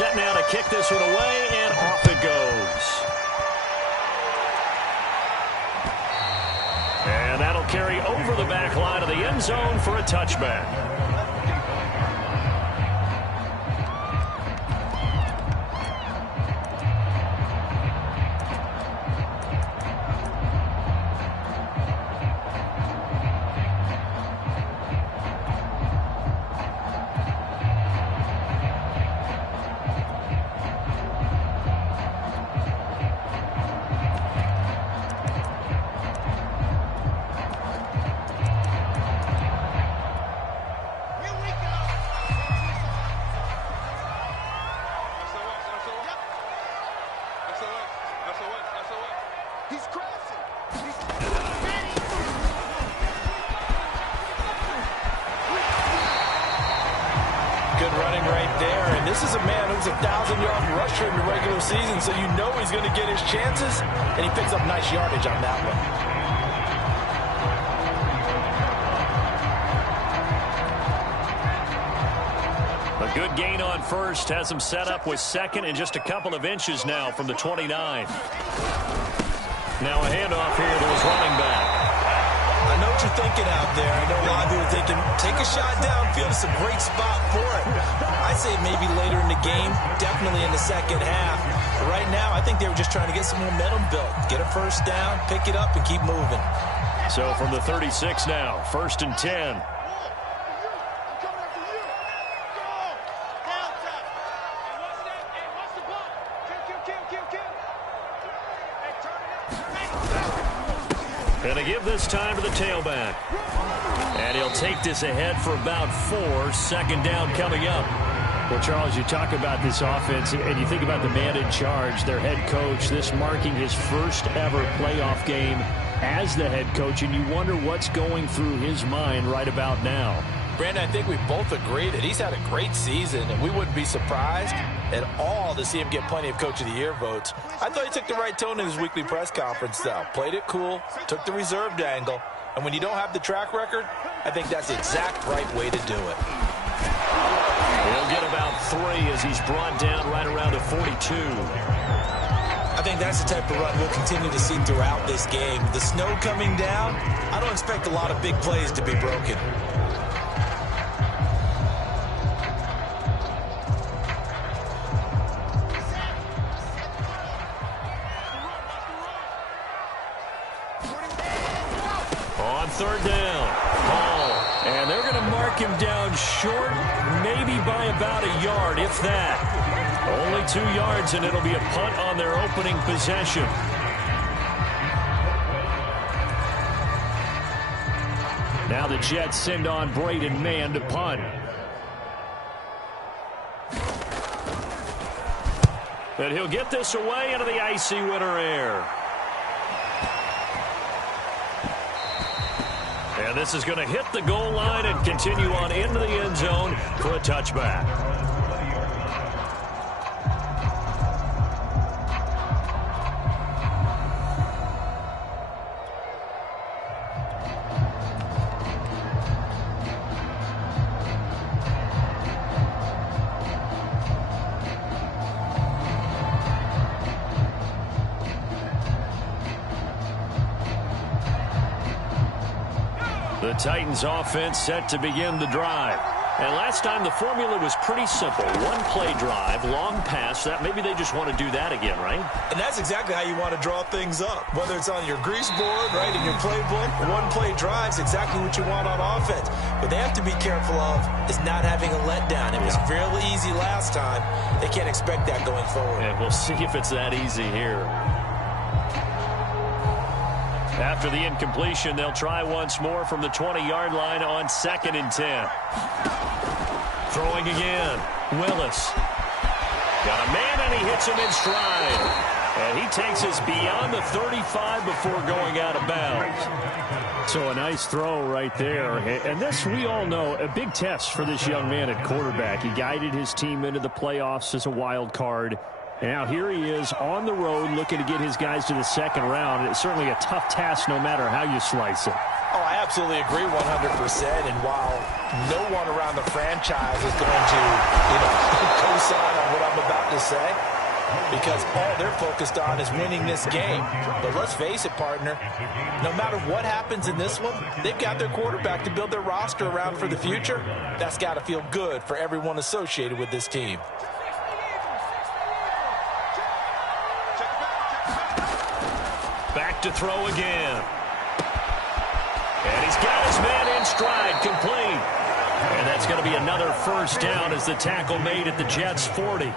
set now to kick this one away, and off it goes. And that'll carry over the back line of the end zone for a touchback. Good running right there, and this is a man who's a 1,000-yard rusher in the regular season, so you know he's going to get his chances, and he picks up nice yardage on that one. A good gain on first has him set up with second and just a couple of inches now from the 29. Now a handoff here to his running back. I know what you're thinking out there. I know a lot of you are thinking, take a shot downfield. It's a great spot for it. I'd say maybe later in the game, definitely in the second half. But right now, I think they were just trying to get some momentum built. Get a first down, pick it up, and keep moving. So from the 36 now, 1st and 10. Gonna give this time to the tailback. And he'll take this ahead for about 4. Second down coming up. Well, Charles, you talk about this offense, and you think about the man in charge, their head coach, this marking his first ever playoff game as the head coach, and you wonder what's going through his mind right about now. Brandon, I think we both agree that he's had a great season, and we wouldn't be surprised at all to see him get plenty of Coach of the Year votes. I thought he took the right tone in his weekly press conference, though. Played it cool, took the reserved angle, and when you don't have the track record, I think that's the exact right way to do it. He'll get about 3 as he's brought down right around the 42. I think that's the type of run we'll continue to see throughout this game. The snow coming down, I don't expect a lot of big plays to be broken. On 3rd down, Hall. And they're going to mark him down short, maybe by about a yard, if that. Only 2 yards, and it'll be a punt on their opening possession. Now the Jets send on Braden Mann to punt. And he'll get this away into the icy winter air. And this is going to hit the goal line and continue on into the end zone for a touchback. The Titans offense set to begin the drive. And last time the formula was pretty simple. 1 play drive, long pass. That maybe they just want to do that again, right? And that's exactly how you want to draw things up. Whether it's on your grease board, right, in your playbook, 1 play drive is exactly what you want on offense. What they have to be careful of is not having a letdown. It was fairly easy last time. They can't expect that going forward. And we'll see if it's that easy here. After the incompletion, they'll try once more from the 20-yard line on 2nd and 10. Throwing again. Willis. Got a man, and he hits him in stride. And he takes us beyond the 35 before going out of bounds. So a nice throw right there. And this, we all know, a big test for this young man at quarterback. He guided his team into the playoffs as a wild card. And now here he is on the road looking to get his guys to the 2nd round. It's certainly a tough task no matter how you slice it. Oh, I absolutely agree 100%. And while no one around the franchise is going to, co-sign on what I'm about to say, because all they're focused on is winning this game. But let's face it, partner, no matter what happens in this one, they've got their quarterback to build their roster around for the future. That's got to feel good for everyone associated with this team. Back to throw again. And he's got his man in stride, complete. And that's going to be another first down as the tackle made at the Jets' 40.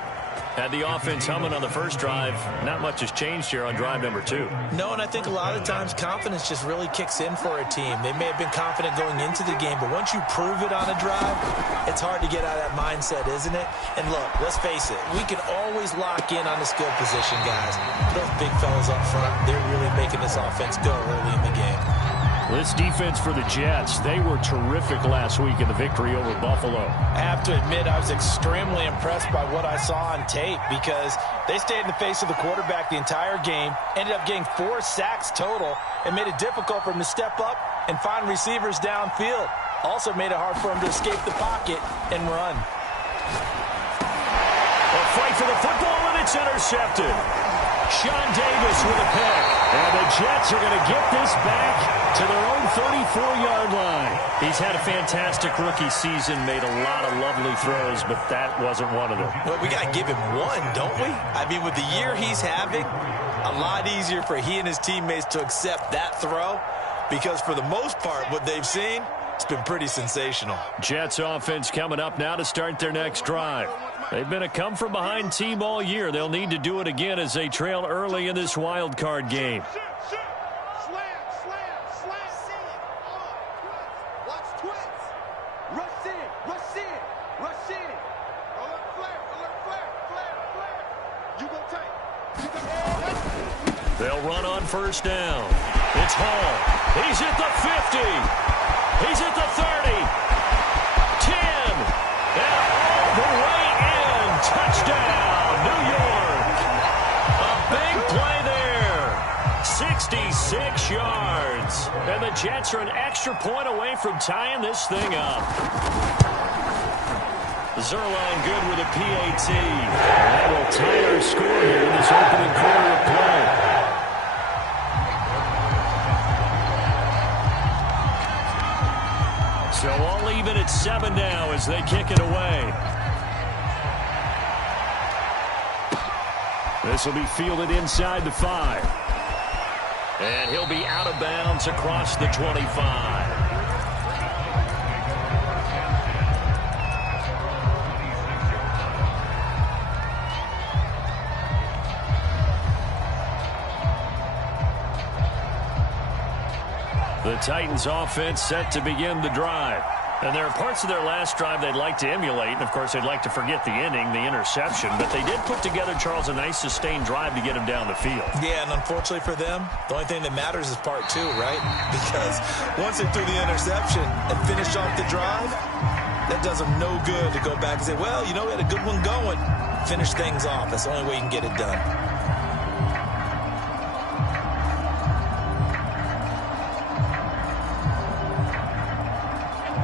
Had the offense humming on the first drive. Not much has changed here on drive number 2. No, and I think a lot of times confidence just really kicks in for a team. They may have been confident going into the game, but once you prove it on a drive, it's hard to get out of that mindset, isn't it? And look, let's face it, we can always lock in on the skill position, guys. Those big fellas up front, they're really making this offense go early in the game. This defense for the Jets, they were terrific last week in the victory over Buffalo. I have to admit, I was extremely impressed by what I saw on tape because they stayed in the face of the quarterback the entire game, ended up getting 4 sacks total, and made it difficult for him to step up and find receivers downfield. Also made it hard for him to escape the pocket and run. A fight for the football, and it's intercepted. Sean Davis with a pick. And the Jets are going to get this back to their own 34-yard line. He's had a fantastic rookie season, made a lot of lovely throws, but that wasn't one of them. Well, we got to give him one, don't we? I mean, with the year he's having, a lot easier for he and his teammates to accept that throw because for the most part, what they've seen, it's been pretty sensational. Jets offense coming up now to start their next drive. They've been a come-from-behind team all year. They'll need to do it again as they trail early in this wild card game. They'll run on first down. It's Hall. He's at the 50. He's at the 30. 10. And all the way in. Touchdown, New York. A big play there. 66 yards. And the Jets are an extra point away from tying this thing up. Zerline good with a PAT. That will tie our score here in this opening quarter of play. So all even at 7 now as they kick it away. This will be fielded inside the 5. And he'll be out of bounds across the 25. The Titans offense set to begin the drive. And there are parts of their last drive they'd like to emulate. And, of course, they'd like to forget the inning, the interception. But they did put together, Charles, a nice sustained drive to get him down the field. Yeah, and unfortunately for them, the only thing that matters is part 2, right? Because once they threw the interception and finished off the drive, that does them no good to go back and say, well, you know, we had a good one going. Finish things off. That's the only way you can get it done.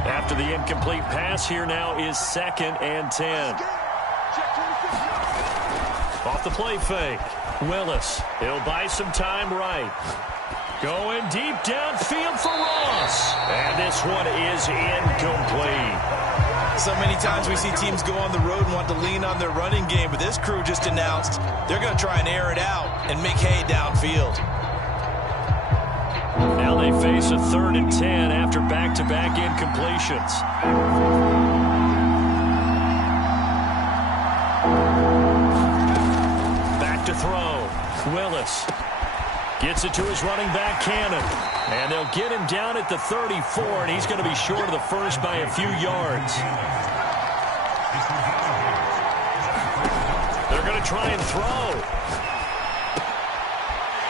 After the incomplete pass, here now is 2nd and 10. Off the play fake. Willis. He'll buy some time right. Going deep downfield for Ross. And this one is incomplete. So many times we see teams go on the road and want to lean on their running game, but this crew just announced they're going to try and air it out and make hay downfield. Now they face a 3rd and 10 after back-to-back incompletions. Back to throw. Willis gets it to his running back, Cannon. And they'll get him down at the 34, and he's going to be short of the first by a few yards. They're going to try and throw.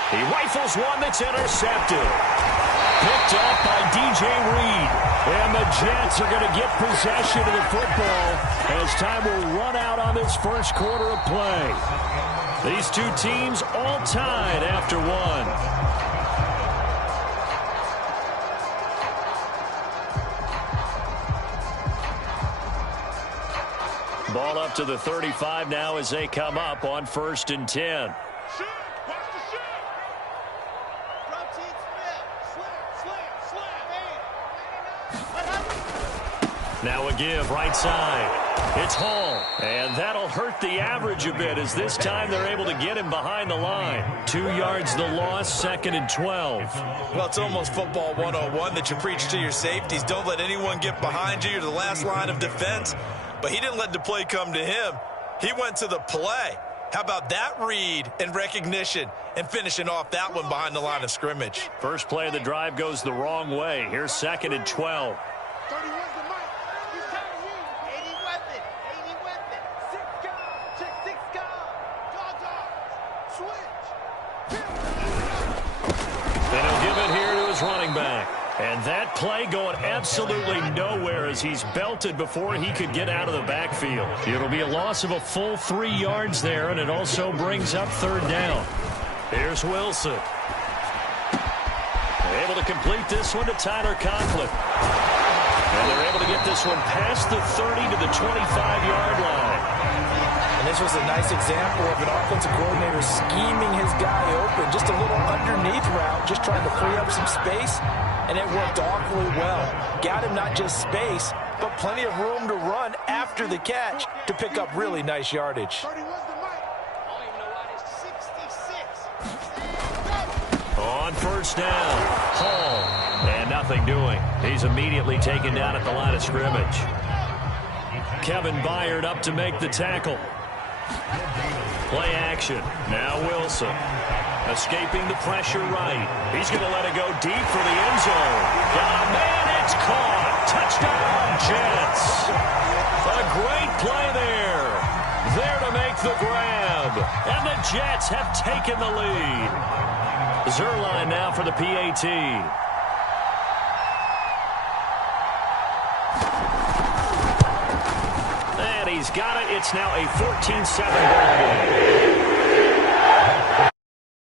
He rifles one that's intercepted. Picked up by DJ Reed. And the Jets are going to get possession of the football as time will run out on this first quarter of play. These two teams all tied after 1. Ball up up to the 35 now as they come up on 1st and 10. Now a give right side. It's Hall. And that'll hurt the average a bit as this time they're able to get him behind the line. 2 yards the loss, 2nd and 12. Well, it's almost football 101 that you preach to your safeties. Don't let anyone get behind you. You're the last line of defense. But he didn't let the play come to him. He went to the play. How about that read and recognition and finishing off that one behind the line of scrimmage? First play of the drive goes the wrong way. Here's 2nd and 12. And he'll give it here to his running back. And that play going absolutely nowhere as he's belted before he could get out of the backfield. It'll be a loss of a full 3 yards there, and it also brings up 3rd down. Here's Wilson. Able to complete this one to Tyler Conklin. And they're able to get this one past the 30 to the 25-yard line. And this was a nice example of an offensive coordinator scheming his guy open. Just a little underneath route, just trying to free up some space, and it worked awfully well. Got him not just space, but plenty of room to run after the catch to pick up really nice yardage. On 1st down, Hall, and nothing doing. He's immediately taken down at the line of scrimmage. Kevin Byard up to make the tackle. Play action. Now Wilson. Escaping the pressure right. He's going to let it go deep for the end zone. Got a man, it's caught. Touchdown, Jets. A great play there. There to make the grab. And the Jets have taken the lead. Zerline now for the PAT. And he's got it. It's now a 14-7 ball game.